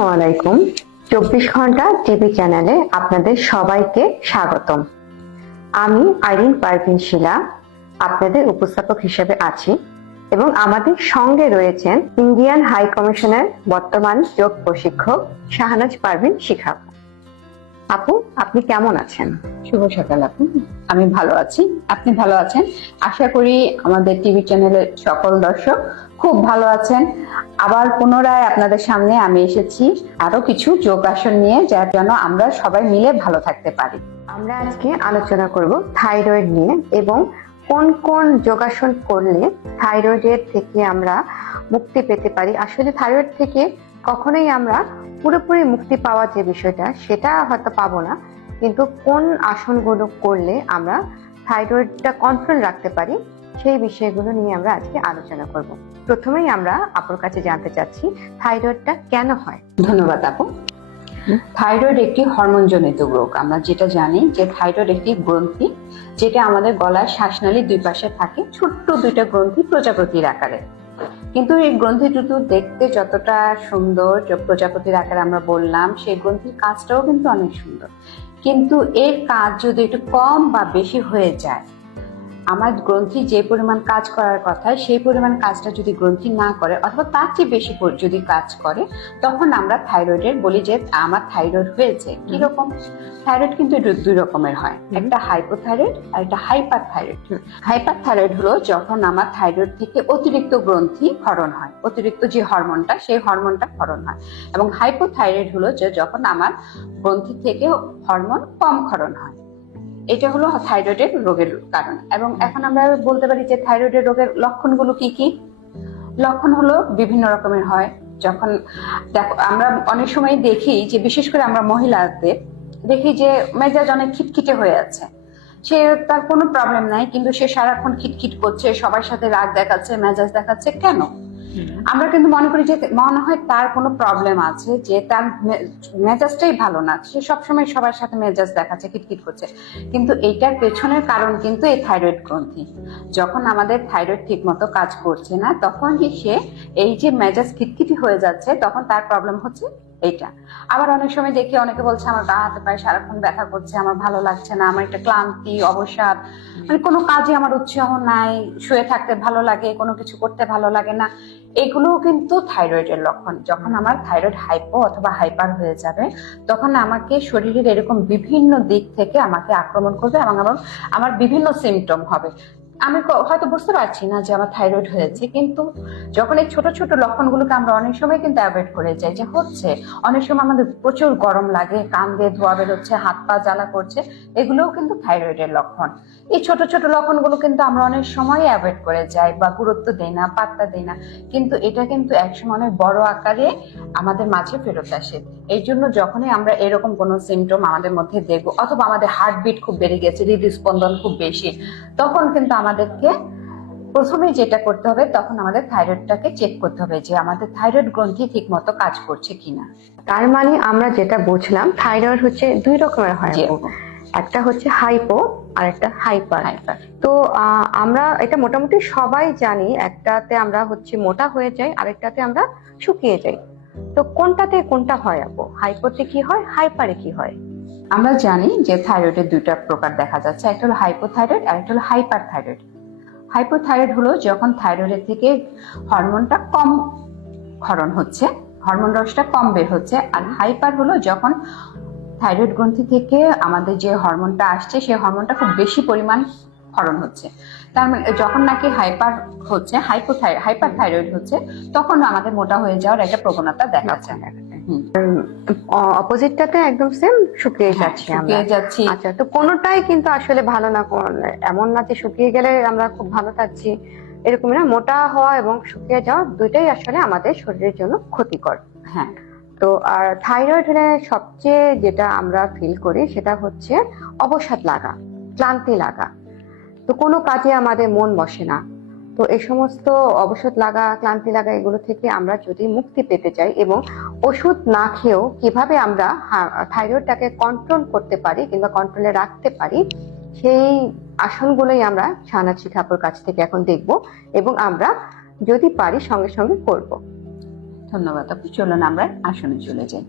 আসসালামু আলাইকুম। 24 ঘন্টা টিভি চ্যানেলে আপনাদের সবাইকে স্বাগতম। আমি আইরিন পারভিন শিলা আপনাদের উপস্থাপক হিসেবে আছি এবং আমাদের সঙ্গে রয়েছেন ইন্ডিয়ান হাই কমিশনের বর্তমান যোগ প্রশিক্ষক শাহনাজ পারভিন শিখা। আপু, আপনি কেমন আছেন? শুভ সকাল আপু। আমি ভালো আছি, আপনি ভালো আছেন? আশা করি আমাদের টিভি চ্যানেলের সকল দর্শক খুব ভালো আছেন। আবার পুনরায় আপনাদের সামনে আমি এসেছি আরো কিছু যোগাসন নিয়ে, যার জন্য আমরা সবাই মিলে ভালো থাকতে পারি। আমরা আজকে আলোচনা করব থাইরয়েড নিয়ে এবং কোন কোন যোগাসন করলে থাইরয়েডের থেকে আমরা মুক্তি পেতে পারি। আসলে থাইরয়েড থেকে কখনোই আমরা পুরোপুরি মুক্তি পাওয়ার যে বিষয়টা সেটা হয়তো পাবো না, কিন্তু কোন আসনগুলো করলে আমরা থাইরয়েডটা কন্ট্রোল রাখতে পারি সেই বিষয়গুলো নিয়ে আমরা আজকে আলোচনা করব। প্রথমেই আমরা আপুর কাছে জানতে চাচ্ছি থাইরয়েডটা কেন হয়। ধন্যবাদ আপু। থাইরয়েড একটি হরমোনজনিত রোগ। আমরা যেটা জানি যে থাইরয়েড একটি গ্রন্থি, যেটা আমাদের গলার শ্বাসনালীর দুই পাশে থাকে, ছোট্ট দুইটা গ্রন্থি প্রজাপতির আকারে। কিন্তু এই গ্রন্থি দুটো দেখতে যতটা সুন্দর, প্রজাপতির আকারে আমরা বললাম, সেই গ্রন্থির কাজটাও কিন্তু অনেক সুন্দর। কিন্তু এর কাজ যদি একটু কম বা বেশি হয়ে যায়, আমার গ্রন্থি যে পরিমাণ কাজ করার কথা সেই পরিমাণ কাজটা যদি গ্রন্থি না করে অথবা তার চেয়ে বেশি যদি কাজ করে, তখন আমরা থাইরয়েডের বলি যে আমার থাইরয়েড হয়েছে। কিরকম? থাইরয়েড কিন্তু দুই রকমের হয়, একটা হাইপোথাইরয়েড আর একটা হাইপার থাইরয়েড। হাইপার থাইরয়েড হলো যখন আমার থাইরয়েড থেকে অতিরিক্ত গ্রন্থি ক্ষরণ হয়, অতিরিক্ত যে হরমোনটা সেই হরমোনটা ক্ষরণ হয়। এবং হাইপোথাইরয়েড হলো যে যখন আমার গ্রন্থি থেকে হরমোন কম ক্ষরণ হয়। এটা হলো থাইরয়েডের রোগের কারণ। এবং এখন আমরা বলতে পারি যে থাইরয়েডের রোগের লক্ষণগুলো কি কি? লক্ষণ হলো বিভিন্ন রকমের হয়। যখন দেখো, আমরা অনেক সময় দেখি যে বিশেষ করে আমরা মহিলাদের দেখি যে মেজাজ অনেক খিটখিটে হয়ে আছে। সে তার কোনো প্রবলেম নাই, কিন্তু সে সারাক্ষণ খিটখিট করছে, সবার সাথে রাগ দেখাচ্ছে, মেজাজ দেখাচ্ছে। কেন? আমরা কিন্তু মনে করি যে মনে হয় তার কোনো প্রবলেম আছে, যে তার মেজাজটাই ভালো না, সে সবসময় সবার সাথে মেজাজ দেখাচ্ছে, খিটখিট করছে। কিন্তু এইটার পেছনের কারণ কিন্তু এই থাইরয়েড গ্রন্থি। যখন আমাদের থাইরয়েড ঠিক মতো কাজ করছে না, তখন সে এই যে মেজাজ খিটখিটি হয়ে যাচ্ছে, তখন তার প্রবলেম হচ্ছে এইটা। আবার অনেক সময় দেখি অনেকে বলছে আমার গা হাতে পায়ে সারাক্ষণ ব্যথা করছে, আমার ভালো লাগছে না, আমার একটা ক্লান্তি, অবসাদ, মানে কোনো কাজে আমার উৎসাহ নাই, শুয়ে থাকতে ভালো লাগে, কোনো কিছু করতে ভালো লাগে না। এগুলোও কিন্তু থাইরয়েডের লক্ষণ। যখন আমার থাইরয়েড হাইপো অথবা হাইপার হয়ে যাবে, তখন আমাকে শরীরের এরকম বিভিন্ন দিক থেকে আমাকে আক্রমণ করবে এবং আমার বিভিন্ন সিমটম হবে। আমি হয়তো বুঝতে পারছি না যে আমার থাইরয়েড হয়েছে, কিন্তু যখন এই ছোট ছোট লক্ষণগুলোকে আমরা অনেক সময় কিন্তু অ্যাভয়েড করে যাই যে হচ্ছে, অনেক সময় আমাদের প্রচুর গরম লাগে, কান দিয়ে ধোয়া বেরোচ্ছে, হাত পা জ্বালা করছে, এগুলোও কিন্তু থাইরয়েডের লক্ষণ। এই ছোট ছোট লক্ষণগুলো কিন্তু আমরা অনেক সময় অ্যাভয়েড করে যাই বা গুরুত্ব দেই না, পাত্তা দেই না, কিন্তু এটা কিন্তু একসময় অনেক বড় আকারে আমাদের মাঝে ফেরত আসে। এই জন্য যখনই আমরা এরকম কোনো সিমটম আমাদের মধ্যে দেখবো, অথবা আমাদের হার্টবিট খুব বেড়ে গেছে, হৃদস্পন্দন খুব বেশি, তখন কিন্তু আমাদেরকে প্রথমে যেটা করতে হবে, তখন আমাদের থাইরয়েডটাকে চেক করতে হবে যে আমাদের থাইরয়েড গ্রন্থি ঠিক মতো কাজ করছে কিনা। তার মানে আমরা যেটা বুঝলাম, থাইরয়েড হচ্ছে দুই রকমের হয়, একটা হচ্ছে হাইপো আর একটা হাইপার। তো আমরা এটা মোটামুটি সবাই জানি, একটাতে আমরা হচ্ছে মোটা হয়ে যাই, আরেকটাতে আমরা শুকিয়ে যাই। তো কোনটাতে কোনটা হয় আপু? হাইপোতে কি হয়, হাইপারে কি হয়? আমরা জানি যে থাইরয়েডের দুইটা প্রকার দেখা যাচ্ছে, একটা হলো হাইপোথাইরয়েড আর একটা হলো হাইপার থাইরয়েড। হাইপোথাইরয়েড হলো যখন থাইরয়েডের থেকে হরমোনটা কম ক্ষরণ হচ্ছে, হরমোন রসটা কম বের হচ্ছে। আর হাইপার হলো যখন থাইরয়েড গ্রন্থি থেকে আমাদের যে হরমোনটা আসছে সেই হরমোনটা খুব বেশি পরিমাণ ক্ষরণ হচ্ছে। তার মানে যখন নাকি হাইপার হচ্ছে, হাইপার থাইরয়েড হচ্ছে, তখন আমাদের মোটা হয়ে যাওয়ার একটা প্রবণতা দেখা যায়। অপোজিটটাতে একদম সেম, শুকিয়ে যাচ্ছি। আচ্ছা, তো কোনোটাই কিন্তু আসলে ভালো না, এমন না যে শুকিয়ে গেলে আমরা খুব ভালো থাকছি, এরকম না। মোটা হওয়া এবং শুকিয়ে যাওয়া দুইটাই আসলে আমাদের শরীরের জন্য ক্ষতিকর। হ্যাঁ। তো আর থাইরয়েড হলে সবচেয়ে যেটা আমরা ফিল করি সেটা হচ্ছে অবসাদ লাগা, ক্লান্তি লাগা। তো কোনো কাজে আমাদের মন বসে না। তো এই সমস্ত অবসাদ লাগা, ক্লান্তি লাগা, এগুলো থেকে আমরা যদি মুক্তি পেতে চাই এবং ওষুধ না খেয়েও কিভাবে আমরা থাইরয়েডটাকে কন্ট্রোল করতে পারি কিংবা কন্ট্রোলে রাখতে পারি, সেই আসনগুলোই আমরা শাহনাজ শিখাপুর কাছ থেকে এখন দেখব এবং আমরা যদি পারি সঙ্গে সঙ্গে করব। ধন্যবাদ আপু। চলুন আমরা আসনে চলে যাই।